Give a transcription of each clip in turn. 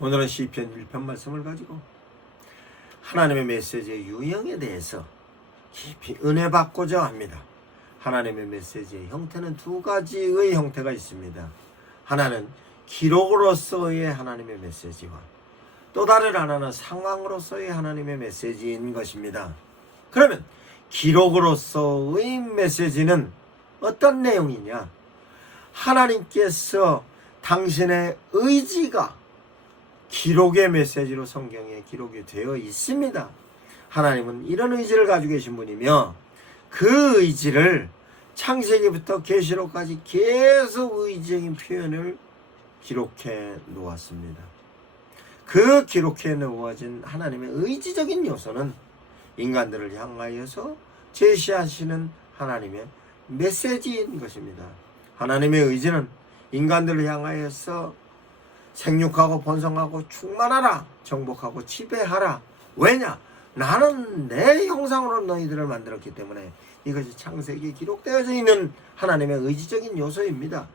오늘은 시편 1편 말씀을 가지고 하나님의 메시지의 유형에 대해서 깊이 은혜 받고자 합니다. 하나님의 메시지의 형태는 두 가지의 형태가 있습니다. 하나는 기록으로서의 하나님의 메시지와 또 다른 하나는 상황으로서의 하나님의 메시지인 것입니다. 그러면 기록으로서의 메시지는 어떤 내용이냐? 하나님께서 당신의 의지가 기록의 메시지로 성경에 기록이 되어 있습니다. 하나님은 이런 의지를 가지고 계신 분이며 그 의지를 창세기부터 계시록까지 계속 의지적인 표현을 기록해 놓았습니다. 그 기록해 놓아진 하나님의 의지적인 요소는 인간들을 향하여서 제시하시는 하나님의 메시지인 것입니다. 하나님의 의지는 인간들을 향하여서 생육하고 번성하고 충만하라, 정복하고 지배하라. 왜냐? 나는 내 형상으로 너희들을 만들었기 때문에 이것이 창세기에 기록되어져 있는 하나님의 의지적인 요소입니다.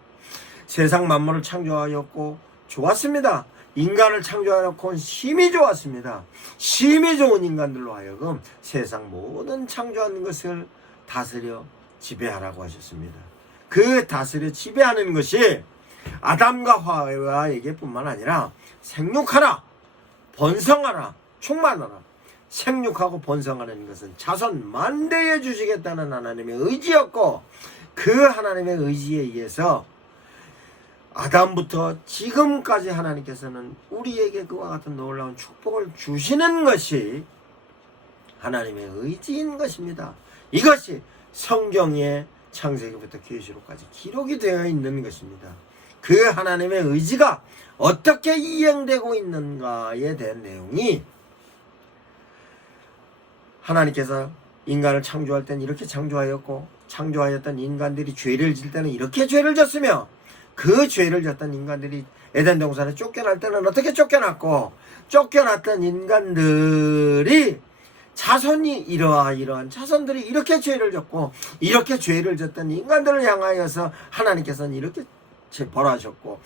세상 만물을 창조하였고 좋았습니다. 인간을 창조하였고 심히 좋았습니다. 심히 좋은 인간들로 하여금 세상 모든 창조한 것을 다스려 지배하라고 하셨습니다. 그 다스려 지배하는 것이 아담과 하와에게 뿐만 아니라 생육하라, 번성하라, 충만하라. 생육하고 번성하는 것은 자손 만대에 주시겠다는 하나님의 의지였고, 그 하나님의 의지에 의해서 아담부터 지금까지 하나님께서는 우리에게 그와 같은 놀라운 축복을 주시는 것이 하나님의 의지인 것입니다. 이것이 성경의 창세기부터 계시록까지 기록이 되어 있는 것입니다. 그 하나님의 의지가 어떻게 이행되고 있는가에 대한 내용이 하나님께서 인간을 창조할 때는 이렇게 창조하였고 창조하였던 인간들이 죄를 질 때는 이렇게 죄를 졌으며 그 죄를 졌던 인간들이 에덴 동산에 쫓겨날 때는 어떻게 쫓겨났고 쫓겨났던 인간들이 자손이 이러한 자손들이 이렇게 죄를 졌고 이렇게 죄를 졌던 인간들을 향하여서 하나님께서는 이렇게 벌하셨고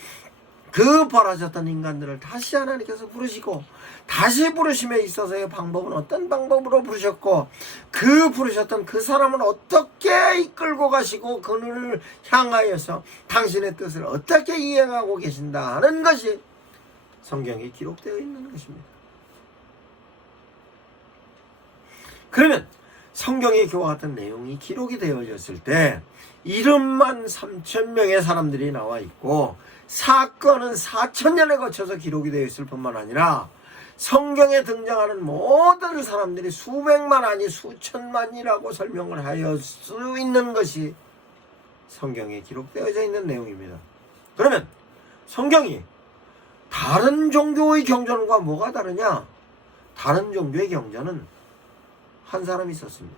그 벌하셨던 인간들을 다시 하나님께서 부르시고 다시 부르심에 있어서의 방법은 어떤 방법으로 부르셨고 그 부르셨던 그 사람은 어떻게 이끌고 가시고 그를 향하여서 당신의 뜻을 어떻게 이행하고 계신다 하는 것이 성경에 기록되어 있는 것입니다. 그러면 성경에 그와 같은 내용이 기록이 되어졌을 때 1만 3천 명의 사람들이 나와 있고 사건은 4,000년에 거쳐서 기록이 되어 있을 뿐만 아니라 성경에 등장하는 모든 사람들이 수백만 아니 수천만이라고 설명을 하여 수 있는 것이 성경에 기록되어져 있는 내용입니다. 그러면 성경이 다른 종교의 경전과 뭐가 다르냐? 다른 종교의 경전은 한 사람이 썼습니다.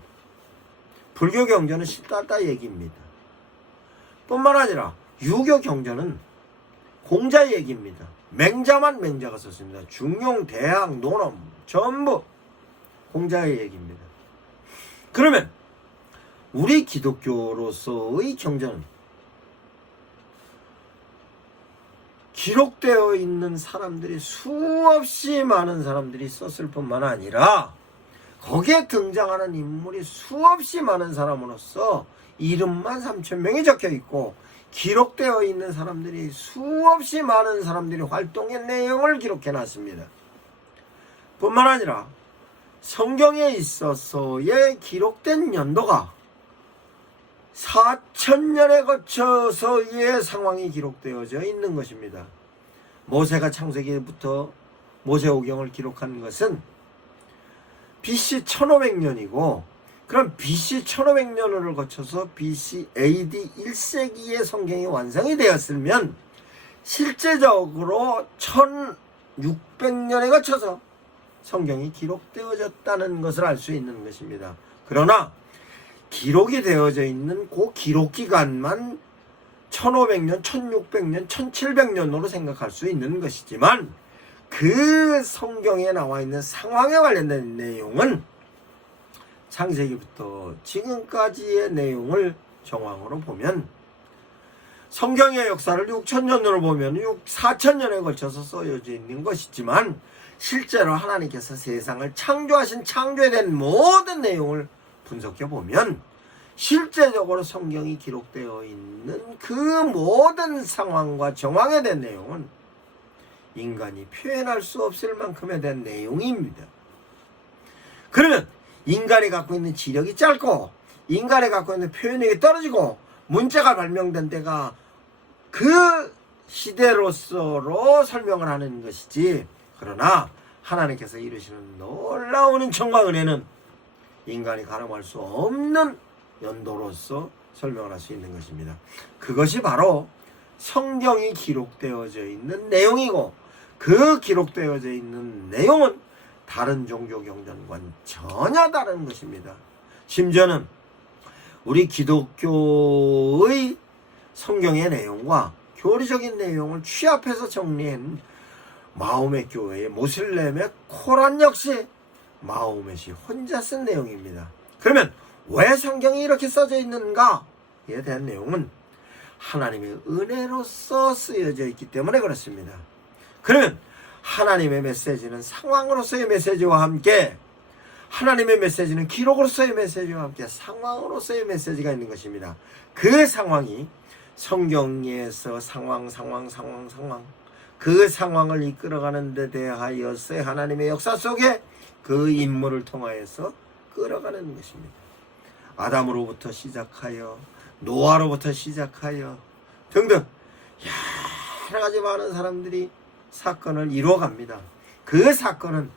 불교 경전은 시달다 얘기입니다. 뿐만 아니라 유교 경전은 공자 얘기입니다. 맹자만 맹자가 썼습니다. 중용, 대학, 논엄 전부 공자의 얘기입니다. 그러면 우리 기독교로서의 경전은 기록되어 있는 사람들이 수없이 많은 사람들이 썼을 뿐만 아니라 거기에 등장하는 인물이 수없이 많은 사람으로서 1만 3천 명이 적혀 있고 기록되어 있는 사람들이 수없이 많은 사람들이 활동의 내용을 기록해 놨습니다. 뿐만 아니라 성경에 있어서의 기록된 연도가 4,000년에 거쳐서의 상황이 기록되어져 있는 것입니다. 모세가 창세기부터 모세오경을 기록한 것은 BC 1500년이고 그럼 BC 1500년을 거쳐서 BC AD 1세기의 성경이 완성이 되었으면 실제적으로 1600년에 거쳐서 성경이 기록되어졌다는 것을 알 수 있는 것입니다. 그러나 기록이 되어져 있는 그 기록 기간만 1500년, 1600년, 1700년으로 생각할 수 있는 것이지만 그 성경에 나와 있는 상황에 관련된 내용은 창세기부터 지금까지의 내용을 정황으로 보면 성경의 역사를 6,000년으로 보면 4,000년에 걸쳐서 써여져 있는 것이지만 실제로 하나님께서 세상을 창조하신 창조에 대한 모든 내용을 분석해 보면 실제적으로 성경이 기록되어 있는 그 모든 상황과 정황에 대한 내용은 인간이 표현할 수 없을 만큼에 대한 내용입니다. 그러면 인간이 갖고 있는 지력이 짧고 인간이 갖고 있는 표현력이 떨어지고 문자가 발명된 때가 그 시대로서로 설명을 하는 것이지, 그러나 하나님께서 이루시는 놀라운 정과 은혜는 인간이 가늠할 수 없는 연도로서 설명을 할 수 있는 것입니다. 그것이 바로 성경이 기록되어져 있는 내용이고, 그 기록되어져 있는 내용은 다른 종교 경전과는 전혀 다른 것입니다. 심지어는 우리 기독교의 성경의 내용과 교리적인 내용을 취합해서 정리한 마호멧 교회의 모슬렘의 코란 역시 마호멧이 혼자 쓴 내용입니다. 그러면 왜 성경이 이렇게 써져 있는가에 대한 내용은 하나님의 은혜로서 쓰여져 있기 때문에 그렇습니다. 그러면 하나님의 메시지는 상황으로서의 메시지와 함께, 하나님의 메시지는 기록으로서의 메시지와 함께 상황으로서의 메시지가 있는 것입니다. 그 상황이 성경에서 상황 그 상황을 이끌어가는 데 대하여서의 하나님의 역사 속에 그 인물을 통하여서 끌어가는 것입니다. 아담으로부터 시작하여 노아로부터 시작하여 등등 여러 가지 많은 사람들이 사건을 이루어갑니다. 그 사건은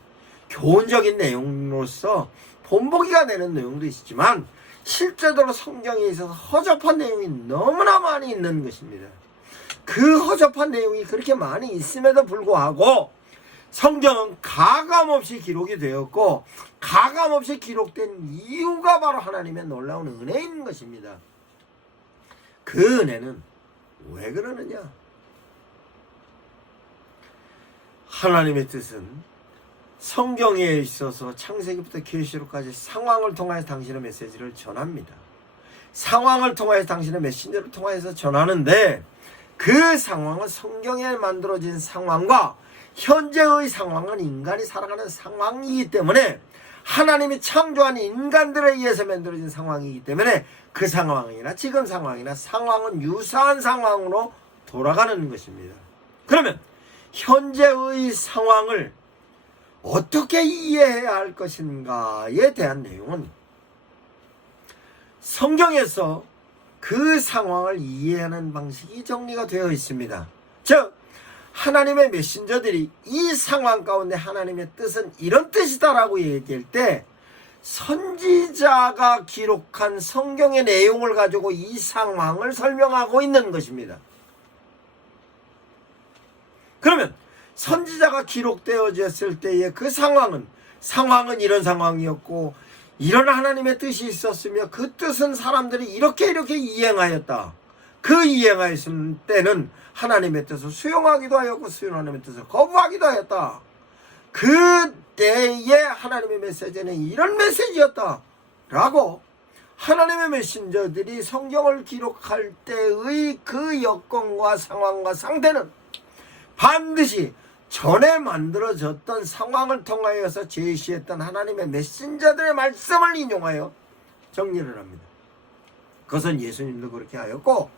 교훈적인 내용으로서 본보기가 되는 내용도 있지만 실제로 성경에 있어서 허접한 내용이 너무나 많이 있는 것입니다. 그 허접한 내용이 그렇게 많이 있음에도 불구하고 성경은 가감없이 기록이 되었고, 가감없이 기록된 이유가 바로 하나님의 놀라운 은혜인 것입니다. 그 은혜는 왜 그러느냐? 하나님의 뜻은 성경에 있어서 창세기부터 계시록까지 상황을 통하여 당신의 메시지를 전합니다. 상황을 통하여 당신의 메신저를 통하여서 전하는데, 그 상황은 성경에 만들어진 상황과 현재의 상황은 인간이 살아가는 상황이기 때문에, 하나님이 창조한 인간들에 의해서 만들어진 상황이기 때문에 그 상황이나 지금 상황이나 상황은 유사한 상황으로 돌아가는 것입니다. 그러면 현재의 상황을 어떻게 이해해야 할 것인가에 대한 내용은 성경에서 그 상황을 이해하는 방식이 정리가 되어 있습니다. 즉, 하나님의 메신저들이 이 상황 가운데 하나님의 뜻은 이런 뜻이다라고 얘기할 때 선지자가 기록한 성경의 내용을 가지고 이 상황을 설명하고 있는 것입니다. 그러면 선지자가 기록되어졌을 때의 그 상황은 이런 상황이었고 이런 하나님의 뜻이 있었으며 그 뜻은 사람들이 이렇게 이행하였다. 그 이행하였을 때는 하나님의 뜻을 수용하기도 하였고 하나님의 뜻을 거부하기도 하였다. 그때의 하나님의 메시지는 이런 메시지였다 라고 하나님의 메신저들이 성경을 기록할 때의 그 여건과 상황과 상태는 반드시 전에 만들어졌던 상황을 통하여서 제시했던 하나님의 메신저들의 말씀을 인용하여 정리를 합니다. 그것은 예수님도 그렇게 하였고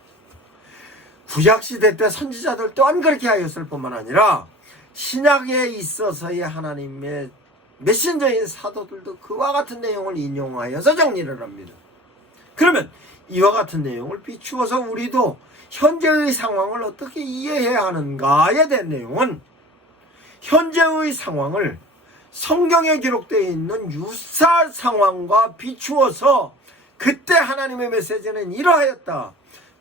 구약시대 때 선지자들 또한 그렇게 하였을 뿐만 아니라 신약에 있어서의 하나님의 메신저인 사도들도 그와 같은 내용을 인용하여서 정리를 합니다. 그러면 이와 같은 내용을 비추어서 우리도 현재의 상황을 어떻게 이해해야 하는가에 대한 내용은 현재의 상황을 성경에 기록되어 있는 유사 상황과 비추어서 그때 하나님의 메시지는 이러하였다.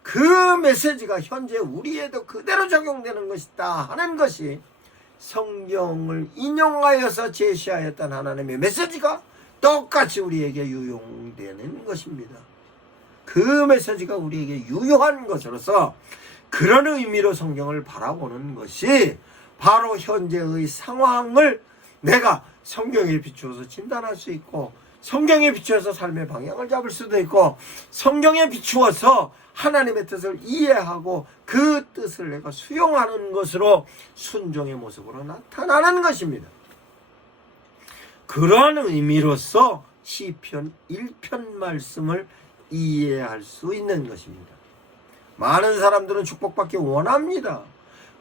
그 메시지가 현재 우리에도 그대로 적용되는 것이다 하는 것이 성경을 인용하여서 제시하였던 하나님의 메시지가 똑같이 우리에게 유용되는 것입니다. 그 메시지가 우리에게 유효한 것으로서 그런 의미로 성경을 바라보는 것이 바로 현재의 상황을 내가 성경에 비추어서 진단할 수 있고 성경에 비추어서 삶의 방향을 잡을 수도 있고, 성경에 비추어서 하나님의 뜻을 이해하고 그 뜻을 내가 수용하는 것으로 순종의 모습으로 나타나는 것입니다. 그러한 의미로서 시편 1편 말씀을 이해할 수 있는 것입니다. 많은 사람들은 축복받기 원합니다.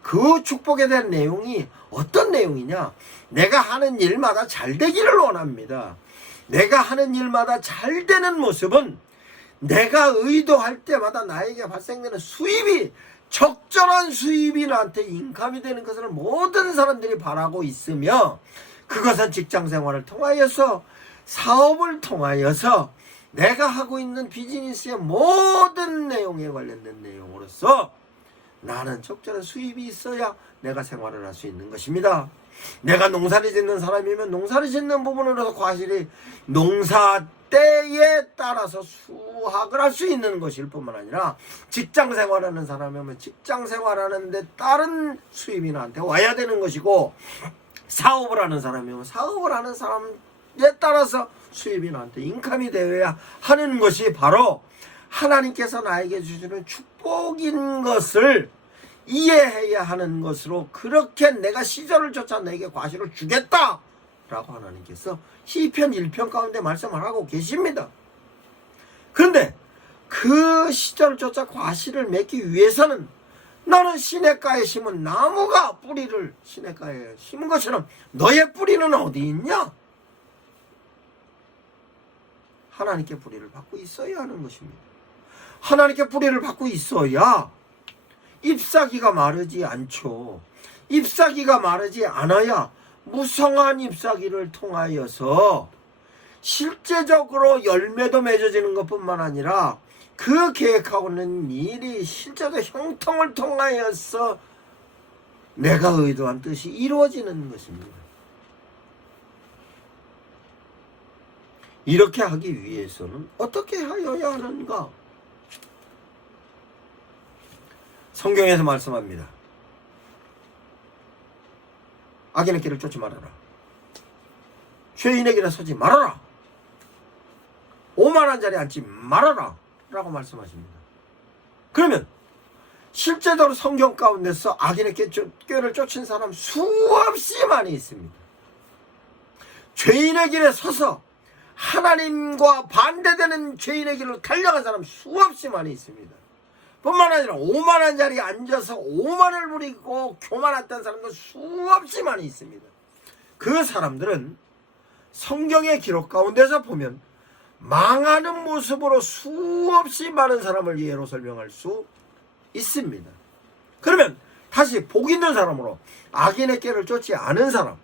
그 축복에 대한 내용이 어떤 내용이냐? 내가 하는 일마다 잘 되기를 원합니다. 내가 하는 일마다 잘 되는 모습은 내가 의도할 때마다 나에게 발생되는 수입이, 적절한 수입이 나한테 인감이 되는 것을 모든 사람들이 바라고 있으며, 그것은 직장생활을 통하여서, 사업을 통하여서, 내가 하고 있는 비즈니스의 모든 내용에 관련된 내용으로서 나는 적절한 수입이 있어야 내가 생활을 할 수 있는 것입니다. 내가 농사를 짓는 사람이면 농사를 짓는 부분으로서 과실이 농사 때에 따라서 수확을 할 수 있는 것일 뿐만 아니라, 직장 생활하는 사람이면 직장 생활하는 데 따른 수입이 나한테 와야 되는 것이고, 사업을 하는 사람이면 사업을 하는 사람에 따라서 수입이 나한테 인감이 되어야 하는 것이 바로 하나님께서 나에게 주시는 축복인 것을 이해해야 하는 것으로, 그렇게 내가 시절을 쫓아 내게 과실을 주겠다 라고 하나님께서 시편 1편 가운데 말씀을 하고 계십니다. 그런데 그 시절을 쫓아 과실을 맺기 위해서는 너는 시냇가에 심은 나무가 뿌리를 시냇가에 심은 것처럼 너의 뿌리는 어디 있냐? 하나님께 뿌리를 받고 있어야 하는 것입니다. 하나님께 뿌리를 받고 있어야 잎사귀가 마르지 않죠. 잎사귀가 마르지 않아야 무성한 잎사귀를 통하여서 실제적으로 열매도 맺어지는 것뿐만 아니라 그 계획하고 있는 일이 실제로 형통을 통하여서 내가 의도한 뜻이 이루어지는 것입니다. 이렇게 하기 위해서는 어떻게 하여야 하는가? 성경에서 말씀합니다. 악인의 길을 쫓지 말아라. 죄인의 길에 서지 말아라. 오만한 자리에 앉지 말아라 라고 말씀하십니다. 그러면 실제적으로 성경 가운데서 악인의 꾀를 쫓은 사람 수없이 많이 있습니다. 죄인의 길에 서서 하나님과 반대되는 죄인의 길로 달려간 사람 수없이 많이 있습니다. 뿐만 아니라 오만한 자리에 앉아서 오만을 부리고 교만했던 사람도 수없이 많이 있습니다. 그 사람들은 성경의 기록 가운데서 보면 망하는 모습으로 수없이 많은 사람을 예로 설명할 수 있습니다. 그러면 다시 복 있는 사람으로 악인의 길을 쫓지 않은 사람,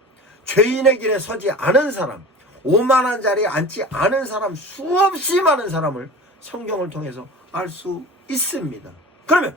죄인의 길에 서지 않은 사람, 오만한 자리에 앉지 않은 사람, 수없이 많은 사람을 성경을 통해서 알 수 있습니다. 그러면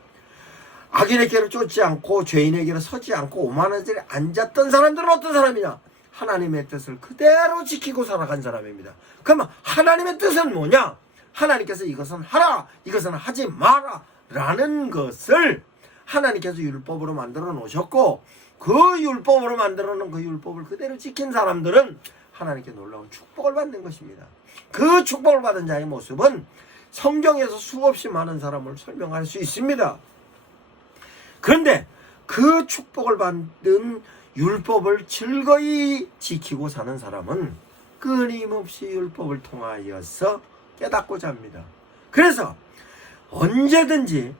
악인의 길을 쫓지 않고 죄인의 길에 서지 않고 오만한 자리에 앉았던 사람들은 어떤 사람이냐? 하나님의 뜻을 그대로 지키고 살아간 사람입니다. 그러면 하나님의 뜻은 뭐냐? 하나님께서 이것은 하라, 이것은 하지 마라 라는 것을 하나님께서 율법으로 만들어 놓으셨고, 그 율법으로 만들어 놓은 그 율법을 그대로 지킨 사람들은 하나님께 놀라운 축복을 받는 것입니다. 그 축복을 받은 자의 모습은 성경에서 수없이 많은 사람을 설명할 수 있습니다. 그런데 그 축복을 받은 율법을 즐거이 지키고 사는 사람은 끊임없이 율법을 통하여서 깨닫고자 합니다. 그래서 언제든지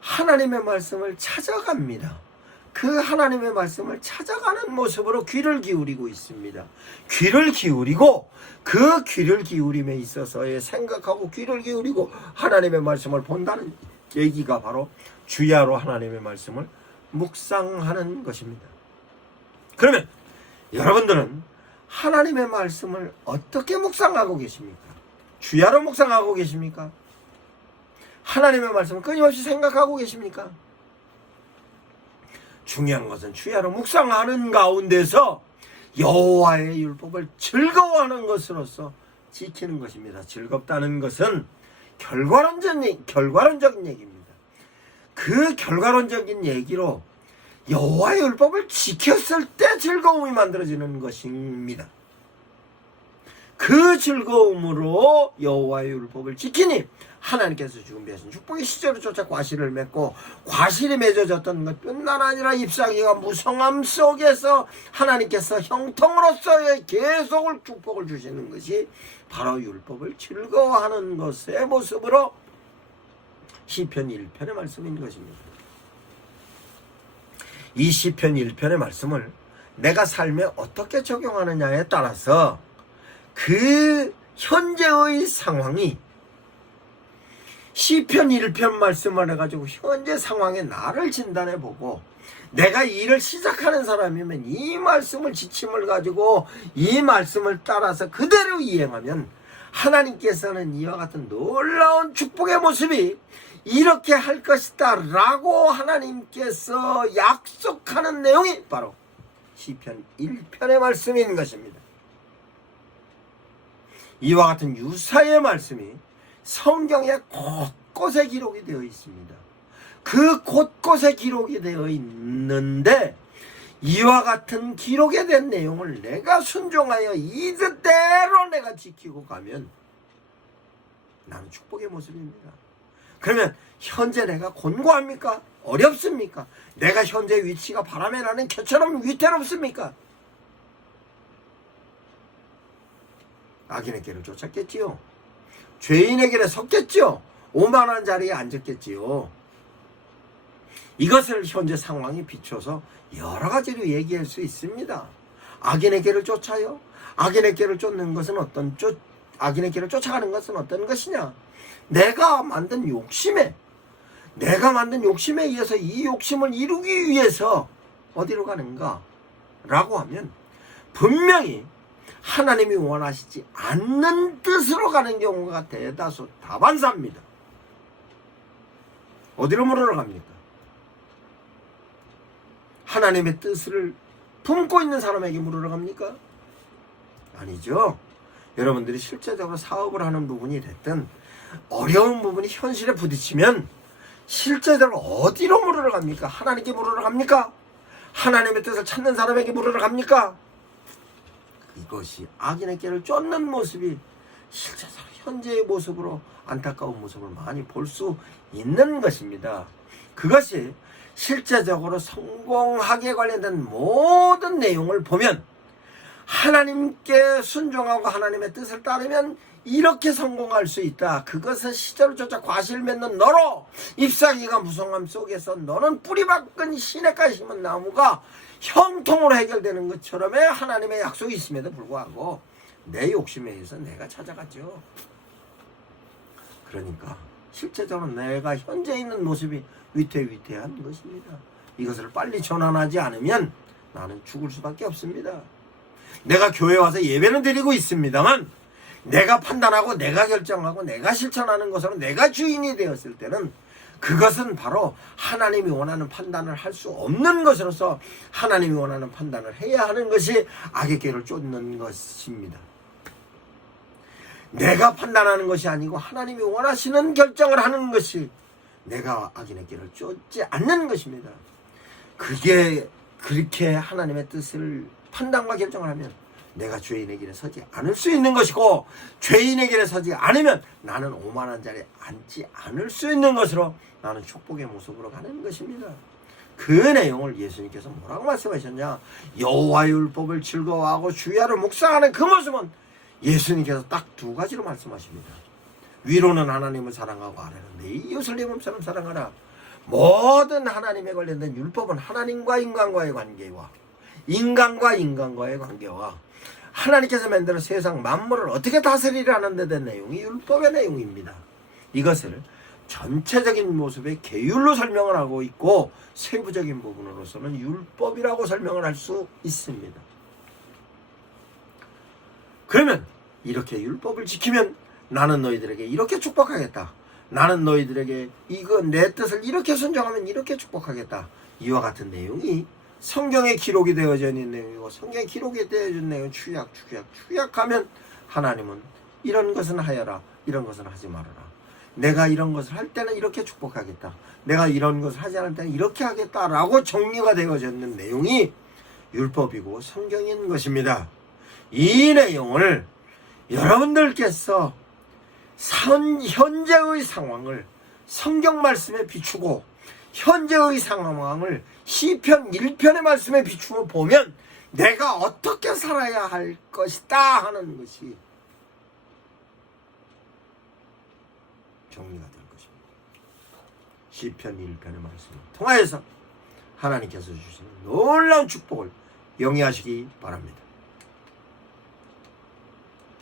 하나님의 말씀을 찾아갑니다. 그 하나님의 말씀을 찾아가는 모습으로 귀를 기울이고 있습니다. 귀를 기울이고 그 귀를 기울임에 있어서의 생각하고 귀를 기울이고 하나님의 말씀을 본다는 얘기가 바로 주야로 하나님의 말씀을 묵상하는 것입니다. 그러면 여러분들은 하나님의 말씀을 어떻게 묵상하고 계십니까? 주야로 묵상하고 계십니까? 하나님의 말씀을 끊임없이 생각하고 계십니까? 중요한 것은 주야로 묵상하는 가운데서 여호와의 율법을 즐거워하는 것으로서 지키는 것입니다. 즐겁다는 것은 결과론적인 얘기입니다. 그 결과론적인 얘기로 여호와의 율법을 지켰을 때 즐거움이 만들어지는 것입니다. 그 즐거움으로 여호와의 율법을 지키니 하나님께서 준비하신 축복의 시절을 쫓아 과실을 맺고, 과실이 맺어졌던 것뿐만 아니라 잎사귀가 무성함 속에서 하나님께서 형통으로서의 계속을 축복을 주시는 것이 바로 율법을 즐거워하는 것의 모습으로 시편 1편의 말씀인 것입니다. 이 시편 1편의 말씀을 내가 삶에 어떻게 적용하느냐에 따라서 그 현재의 상황이 시편 1편 말씀을 해가지고 현재 상황의 나를 진단해보고, 내가 일을 시작하는 사람이면 이 말씀을 지침을 가지고 이 말씀을 따라서 그대로 이행하면 하나님께서는 이와 같은 놀라운 축복의 모습이 이렇게 할 것이다 라고 하나님께서 약속하는 내용이 바로 시편 1편의 말씀인 것입니다. 이와 같은 유사의 말씀이 성경에 곳곳에 기록이 되어 있습니다. 그 곳곳에 기록이 되어 있는데 이와 같은 기록에 된 내용을 내가 순종하여 이대로 내가 지키고 가면 나는 축복의 모습입니다. 그러면 현재 내가 곤고합니까? 어렵습니까? 내가 현재 위치가 바람에 나는 겨처럼 위태롭습니까? 악인의 길을 쫓았겠지요. 죄인의 길에 섰겠지요. 오만한 자리에 앉았겠지요. 이것을 현재 상황에 비춰서 여러 가지로 얘기할 수 있습니다. 악인의 길을 쫓아요. 악인의 길을 쫓는 것은 악인의 길을 쫓아가는 것은 어떤 것이냐? 내가 만든 욕심에 의해서 이 욕심을 이루기 위해서 어디로 가는가? 라고 하면 분명히 하나님이 원하시지 않는 뜻으로 가는 경우가 대다수 다반사입니다. 어디로 물으러 갑니까? 하나님의 뜻을 품고 있는 사람에게 물으러 갑니까? 아니죠. 여러분들이 실제적으로 사업을 하는 부분이 됐든 어려운 부분이 현실에 부딪히면 실제적으로 어디로 물으러 갑니까? 하나님께 물으러 갑니까? 하나님의 뜻을 찾는 사람에게 물으러 갑니까? 이것이 악인의 길을 쫓는 모습이 실제적으로 현재의 모습으로 안타까운 모습을 많이 볼 수 있는 것입니다. 그것이 실제적으로 성공하기에 관련된 모든 내용을 보면 하나님께 순종하고 하나님의 뜻을 따르면 이렇게 성공할 수 있다. 그것은 시절을 쫓아 과실 맺는 너로 잎사귀가 무성함 속에서 너는 뿌리 박은 시냇가에 심은 나무가 형통으로 해결되는 것처럼의 하나님의 약속이 있음에도 불구하고 내 욕심에 의해서 내가 찾아갔죠. 그러니까 실제적으로 내가 현재 있는 모습이 위태위태한 것입니다. 이것을 빨리 전환하지 않으면 나는 죽을 수밖에 없습니다. 내가 교회 와서 예배는 드리고 있습니다만 내가 판단하고 내가 결정하고 내가 실천하는 것으로 내가 주인이 되었을 때는 그것은 바로 하나님이 원하는 판단을 할 수 없는 것으로서 하나님이 원하는 판단을 해야 하는 것이 악의 길을 쫓는 것입니다. 내가 판단하는 것이 아니고 하나님이 원하시는 결정을 하는 것이 내가 악인의 길을 쫓지 않는 것입니다. 그게 그렇게 하나님의 뜻을 판단과 결정을 하면 내가 죄인의 길에 서지 않을 수 있는 것이고, 죄인의 길에 서지 않으면 나는 오만한 자리에 앉지 않을 수 있는 것으로 나는 축복의 모습으로 가는 것입니다. 그 내용을 예수님께서 뭐라고 말씀하셨냐? 여호와의 율법을 즐거워하고 주야를 묵상하는 그 모습은 예수님께서 딱 두 가지로 말씀하십니다. 위로는 하나님을 사랑하고 아래는 내 이웃을 내 몸처럼 사랑하라. 모든 하나님에 관련된 율법은 하나님과 인간과의 관계와 인간과 인간과의 관계와 하나님께서 만드는 세상 만물을 어떻게 다스리라는 데 대한 내용이 율법의 내용입니다. 이것을 전체적인 모습의 계율로 설명을 하고 있고 세부적인 부분으로서는 율법이라고 설명을 할 수 있습니다. 그러면 이렇게 율법을 지키면 나는 너희들에게 이렇게 축복하겠다. 나는 너희들에게 이거 내 뜻을 이렇게 순종하면 이렇게 축복하겠다. 이와 같은 내용이 성경에 기록이 되어져 있는 내용이고, 성경에 기록이 되어진 내용은 추약하면 하나님은 이런 것은 하여라, 이런 것은 하지 말아라. 내가 이런 것을 할 때는 이렇게 축복하겠다. 내가 이런 것을 하지 않을 때는 이렇게 하겠다라고 정리가 되어져 있는 내용이 율법이고 성경인 것입니다. 이 내용을 여러분들께서 현재의 상황을 성경 말씀에 비추고 현재의 상황을 시편 1편의 말씀에 비추어 보면 내가 어떻게 살아야 할 것이다 하는 것이 정리가 될 것입니다. 시편 1편의 말씀을 통하여서 하나님께서 주시는 놀라운 축복을 영위하시기 바랍니다.